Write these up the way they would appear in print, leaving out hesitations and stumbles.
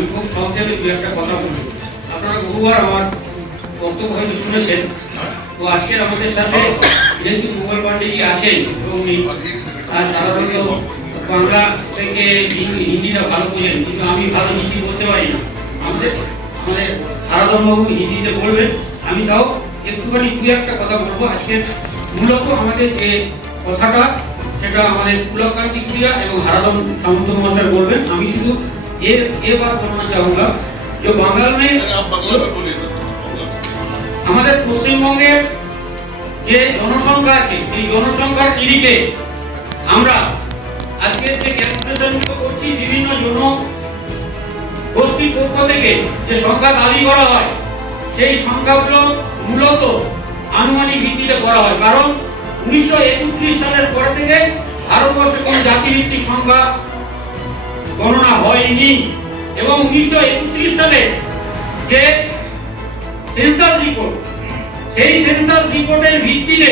আমি খুব সংক্ষেপে দু একটা কথা বলবো। আপনারা বহুবার আমার বক্তব্য হয়তো শুনেছেন। তো আজকের আমাদের সাথে যেহেতু মুঘল পান্ডেজি আছেন এবং সাধারণত বাংলা থেকে হিন্দিটা ভালো বোঝেন, কিন্তু আমি ভালো হিন্দি বলতে পারি না। আমাদের হারাধনবাবু হিন্দিতে বলবেন, আমি তাও একটুখানি দু একটা কথা বলবো। আজকের মূলত আমাদের যে কথাটা সেটা আমাদের পুলকান্তি ক্রিয়া এবং হারাধন সামন্ত মহাশয় বলবেন। আমি শুধু ये बात बोलना चाहूँगा जो बंगाल में আমাদের পশ্চিমবঙ্গের যে জনসংখ্যা আছে সেই জনসংখ্যার নিরিখে আমরা আজকের যে ক্যালকুলেশন করছি বিভিন্ন জনগোষ্ঠীর পক্ষ থেকে যে সংখ্যা দাবি করা হয় সেই সংখ্যাগুলো মূলত আনুমানিক ভিত্তিতে করা হয়, কারণ 1931 সালের পর থেকে ভারতবর্ষে কোনো জাতিভিত্তিক সংখ্যা গণনা হয়নি এবং 1931 সালে যে সেন্সাস রিপোর্ট সেই সেন্সাস রিপোর্টের ভিত্তিতে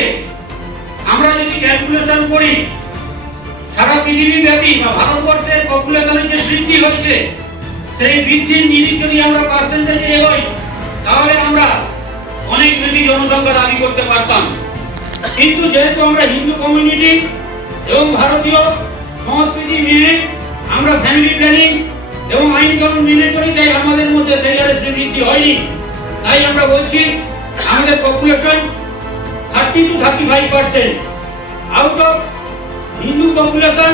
আমরা যদি ক্যালকুলেশন করি সারা পৃথিবীব্যাপী বা ভারতবর্ষের পপুলেশনের যে বৃদ্ধি হচ্ছে সেই বৃদ্ধির নিরিখ যদি আমরা পার্সেন্টেজে এগোই তাহলে আমরা অনেক বেশি জনসংখ্যা দাবি করতে পারতাম। কিন্তু যেহেতু আমরা হিন্দু কমিউনিটি এবং ভারতীয় সংস্কৃতি মেনে আমরা ফ্যামিলি প্ল্যানিং এবং আইন কানুন মেনে চলি, তাই আমাদের মধ্যে সেই হারে বৃদ্ধি হয়নি। তাই আমরা বলছি আমাদের population 30 to 35% out of Hindu population,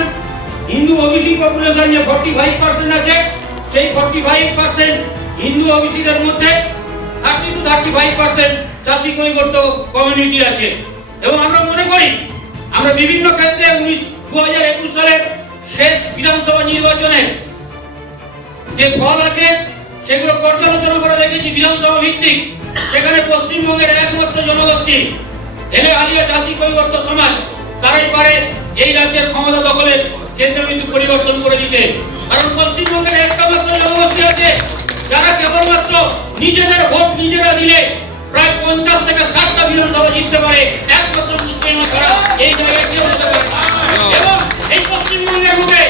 Hindu OBC population যে 45% আছে সেই 45% হিন্দু ওবিসিদের মধ্যে 30 to 35% চাষি কৈবর্ত কমিউনিটি আছে। এবং আমরা মনে করি আমরা বিভিন্ন ক্ষেত্রে 2021 সালের শেষ বিধানসভা নির্বাচনে যে ফল আছে সেগুলো পর্যালোচনা করে দেখেছি বিধানসভা ভিত্তিক। সেখানে পশ্চিমবঙ্গের একমাত্র জনগোষ্ঠী হেলে হালিয়া চাষি কৈবর্ত সমাজ তারাই পারে এই রাজ্যের ক্ষমতা দখলের কেন্দ্রবিন্দু পরিবর্তন করে দিতে। কারণ পশ্চিমবঙ্গের একটা মাত্র জনগোষ্ঠী আছে যারা কেবলমাত্র নিজেদের ভোট নিজেরা দিলে প্রায় 50 থেকে 60টা বিধানসভা জিততে পারে, একমাত্র মুসলিম ছাড়া এই জায়গায় কেউ হতে পারে না। এবং এই পশ্চিমবঙ্গের বুকে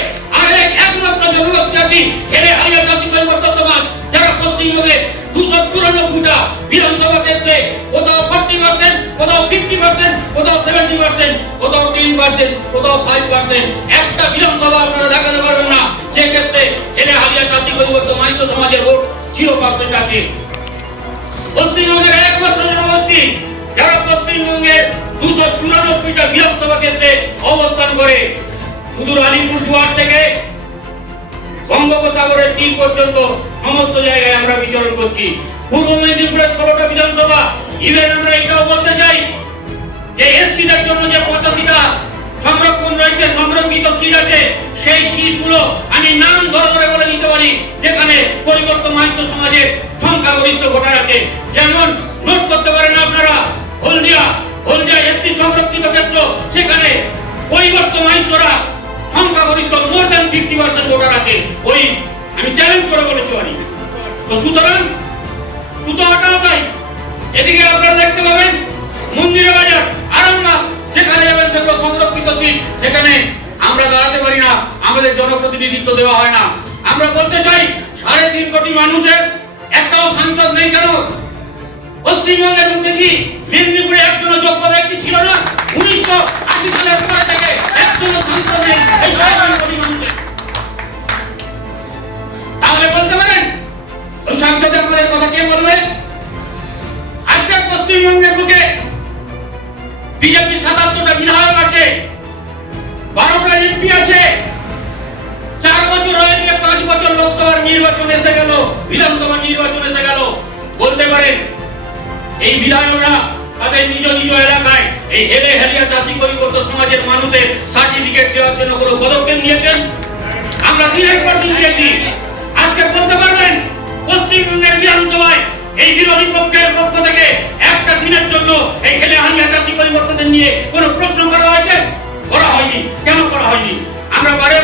আরেক একমাত্র জনগোষ্ঠী আছে হেলে হালিয়া চাষি কৈবর্ত সমাজ যারা পশ্চিমবঙ্গে 294টা বিধানসভা ক্ষেত্রে কোথাও 40%, কোথাও 50%, কোথাও 70%, কোথাও 10%, কোথাও 5%, একটা বিধানসভা আপনারা দেখাতে পারবেন না যে ক্ষেত্রে হেলে হালিয়া চাষি কৈবর্ত মাইন্য সমাজের ভোট 0% আছে। পশ্চিমবঙ্গের একমাত্র জনগোষ্ঠী যারা পশ্চিমবঙ্গের 294টা বিধানসভা ক্ষেত্রে অবস্থান করে, সুদূর আলিপুরদুয়ার থেকে বঙ্গোপসাগরের তীর পর্যন্ত সমস্ত জায়গায় আমরা বিচরণ করছি। পূর্ব মেদিনীপুরের 16টা বিধানসভা, ইভেন আমরা এটাও বলতে চাই যে এসসিদের জন্য যে 85টা সংরক্ষণ রয়েছে, সংরক্ষিত সিট আছে, সেই সিটগুলো আমি নাম ধরে বলে দিতে পারি যেখানে পরিবর্তন মাইন্য সমাজের সংখ্যাগরিষ্ঠ ভোটার আছে। যেমন নোট করতে পারেন আপনারা হলদিয়া এসসি সংরক্ষিত ক্ষেত্র, সেখানে পরিবর্তন মাইন্যরা সংখ্যাগরিষ্ঠ মোর দ্যান 50% ভোটার আছে। ওই আমি চ্যালেঞ্জ করে বলেছি পারি। তো সুতরাং হটাও তাই এদিকে আপনারা দেখতে পাবেন মন্দিরে বাজার আরামবাগ, সেখানে যাবেন সেগুলো সংরক্ষিত সিট, সেখানে আমরা দাঁড়াতে পারি না, আমাদের জনপ্রতিনিধিত্ব দেওয়া হয় না। আমরা বলতে চাই 3.5 কোটি মানুষের একটাও সাংসদ নেই কেন? পশ্চিমবঙ্গের মধ্যে কি মেদিনীপুরে একজনও যোগ্য ব্যক্তি ছিল না? 1980 সালের পর থেকে একজনও সাংসদ নেই এই 3.5 কোটি মানুষের। তাহলে বলতে পারেন ওই সাংসদের আমাদের কথা কে বলবে? আজকে পশ্চিমবঙ্গের বুকে বিজেপি 77টা বিধায়ক আছে, 12টা এমপি আছে, 4 বছর হয়ে গিয়ে 5 বছর লোকসভার নির্বাচন এসে গেল, বিধানসভার নির্বাচন এসে গেল। বলতে পারেন এই বিধায়করা তাদের নিজ এলাকায় এই হেলে হালিয়া চাষি কৈবর্ত সমাজের মানুষের সার্টিফিকেট দেওয়ার জন্য কোনো পদক্ষেপ নিয়েছেন? আমরা দিনের পর দিন দিয়েছি। আজকে বলতে পারবেন পশ্চিমবঙ্গের বিধানসভায় এই বিরোধী পক্ষের পক্ষ থেকে একটা দিনের জন্য এই হেলে হালিয়া চাষি কৈবর্তদের নিয়ে কোনো প্রশ্ন করা হয়েছে? করা হয়নি। কেন করা হয়নি? আমরা বারে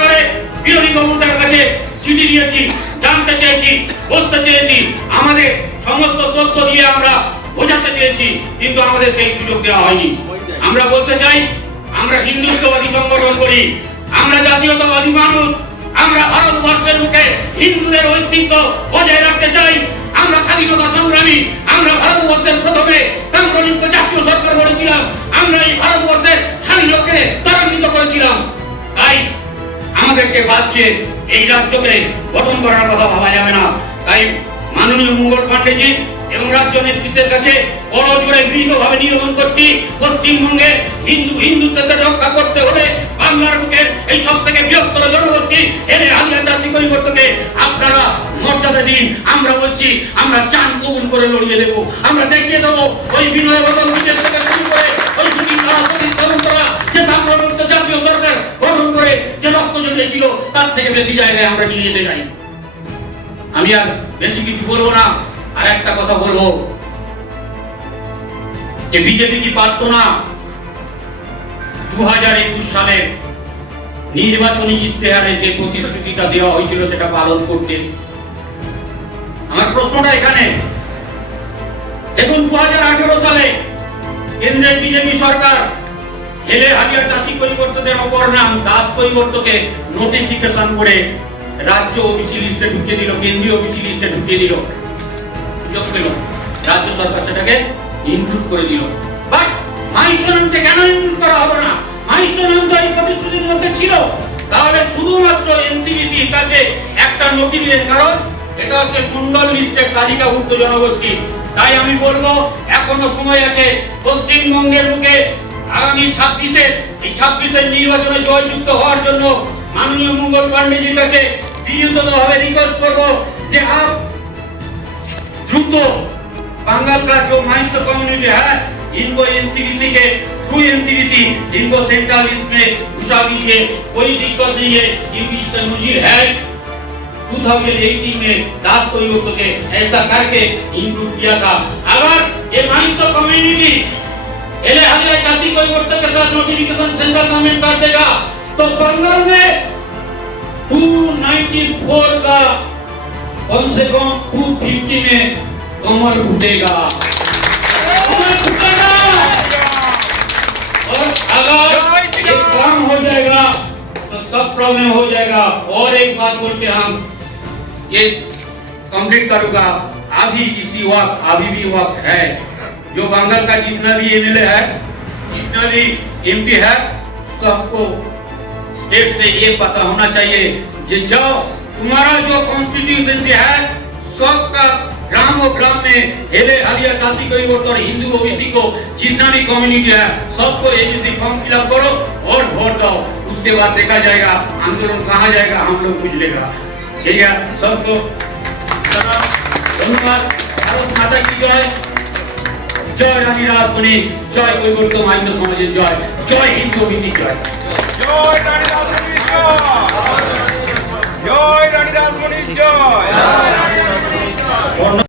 বিরোধী কমিটির কাছে চিঠি দিয়েছি, জানতে চেয়েছি, বসতে চেয়েছি, আমাদের সমস্ত তথ্য দিয়ে আমরা বোঝাতে চেয়েছি, কিন্তু আমাদের সেই সুযোগ দেওয়া হয়নি। আমরা বলতে চাই আমরা হিন্দুত্ববাদী সংগঠন করি, আমরা জাতীয়তাবাদী মানুষ, আমরা ভারতবর্ষের মুখে হিন্দুদের ঐতিহ্য বজায় রাখতে চাই। আমরা স্বাধীনতা সংগ্রামী, আমরা ভারতবর্ষের প্রথমে তাম্রলিপ্ত জাতীয় সরকার বলেছিলাম, আমরা এই ভারতবর্ষের স্বাধীনতাকে ত্বরান্বিত করেছিলাম। তাই আমাদেরকে বাদ দিয়ে এই রাজ্যকে গঠন করার কথা ভাবা যাবে না। তাই মাননীয় মঙ্গল পাণ্ডেজি এবং রাজ্য নেতৃত্বের কাছে বড় জোরে বিনীতভাবে নিবেদন করছি, পশ্চিমবঙ্গে হিন্দুত্বকে রক্ষা করতে হলে বাংলার বুকের এই সব থেকে বৃহত্তর জনগোষ্ঠী এনে হালিয়া চাষি পরিবর্তনকে আপনারা মর্যাদা দিন। আমরা বলছি, আমরা চান কবুল করে লড়িয়ে দেবো, আমরা দেখিয়ে দেবো ওই বিনয় বদল বিশেষ থেকে শুরু করে ওই তরুণরা যে তাম্রলিপ্ত জাতীয় সরকার গঠন করে যে রক্ত জড়িয়েছিল তার থেকে বেশি জায়গায় আমরা নিয়ে যেতে চাই। আমি আর বেশি কিছু বলবো না। আর একটা কথা বলবো যে বিজেপি কি পারতো না 2021 সালের নির্বাচনী ইশতেহারে যে প্রতিশ্রুতিটা দেওয়া হয়েছিল সেটা পালন করতে? আমার প্রশ্নটা এখানে। দেখুন 2018 সালে কেন্দ্রের বিজেপি সরকার হেলে হালিয়া চাষি পরিবর্তনের অপর নাম দাস পরিবর্তকে নোটিফিকেশন করে রাজ্য ওবিসি লিস্টে ঢুকিয়ে দিল, কেন্দ্রীয় ওবিসি লিস্টে ঢুকিয়ে দিল, সুযোগ পেল, রাজ্য সরকার সেটাকে ইনক্লুড করে দিল। বাট মাইসোনামকে কেন ইনক্লুড করা হবে না? মাইসোনাম তো এই প্রতিশ্রুতির মধ্যে ছিল। তাহলে শুধুমাত্র এনসিপিসির কাছে একটা নোটিফিকেশন, কারণ এটা হচ্ছে মন্ডল লিস্টের তালিকাভুক্ত জনগোষ্ঠী। তাই আমি বলবো এখনো সময় আছে পশ্চিমবঙ্গের বুকে আগামী 26-এর নির্বাচনে জয়যুক্ত হওয়ার জন্য माननीय मंगल पांडे जी का विनीतभावे रिक्वेस्ट करबो जे आप द्रुत बंगाल का जो माइंस कम्युनिटी है इनको एनसीबीसी के थ्रू एनसीबीसी इनको सेंट्रल लिस्ट में घुसा दीजिए, कोई दिक्कत नहीं है क्योंकि इसका नजीर है 2018 में दास परिवर्तन के ऐसा करके इंक्लूड किया था। अगर ये माइंस कम्युनिटी एले हरिया चासी परिवर्तन के साथ नोटिफिकेशन सेंट्रल गवर्नमेंट कर देगा तो बंगाल में 294 का कम से कम 250 में कमर फूटेगा। और अगर ये काम हो जाएगा तो सब प्रॉब्लम हो जाएगा। और एक बात बोल के हम ये कंप्लीट करूंगा, अभी इसी वक्त अभी भी वक्त है, जो बंगाल का जितना भी एमएलए है, जितना भी एमपी है, सबको स्टेट से ये पता होना चाहिए कि जो तुम्हारा जो कॉन्स्टिट्यूशंसी है सबका ग्राम और ग्राम में हेले हलिया चासी कोई और हिंदू ओबीसी को जितना भी कम्युनिटी है सबको एबीसी फॉर्म फिलअप करो और वोट दो। उसके बाद देखा जाएगा आंदोलन कहाँ जाएगा, हम लोग पूछ लेगा। ठीक है, सबको धन्यवाद। भारत माता की जय, जय रानी राजमणि, जय परिवर्तन आइस समाज जय, जय हिंदू ओबीसी जय, जय रानी राजमणि जय, जय रानी राजमणि जय।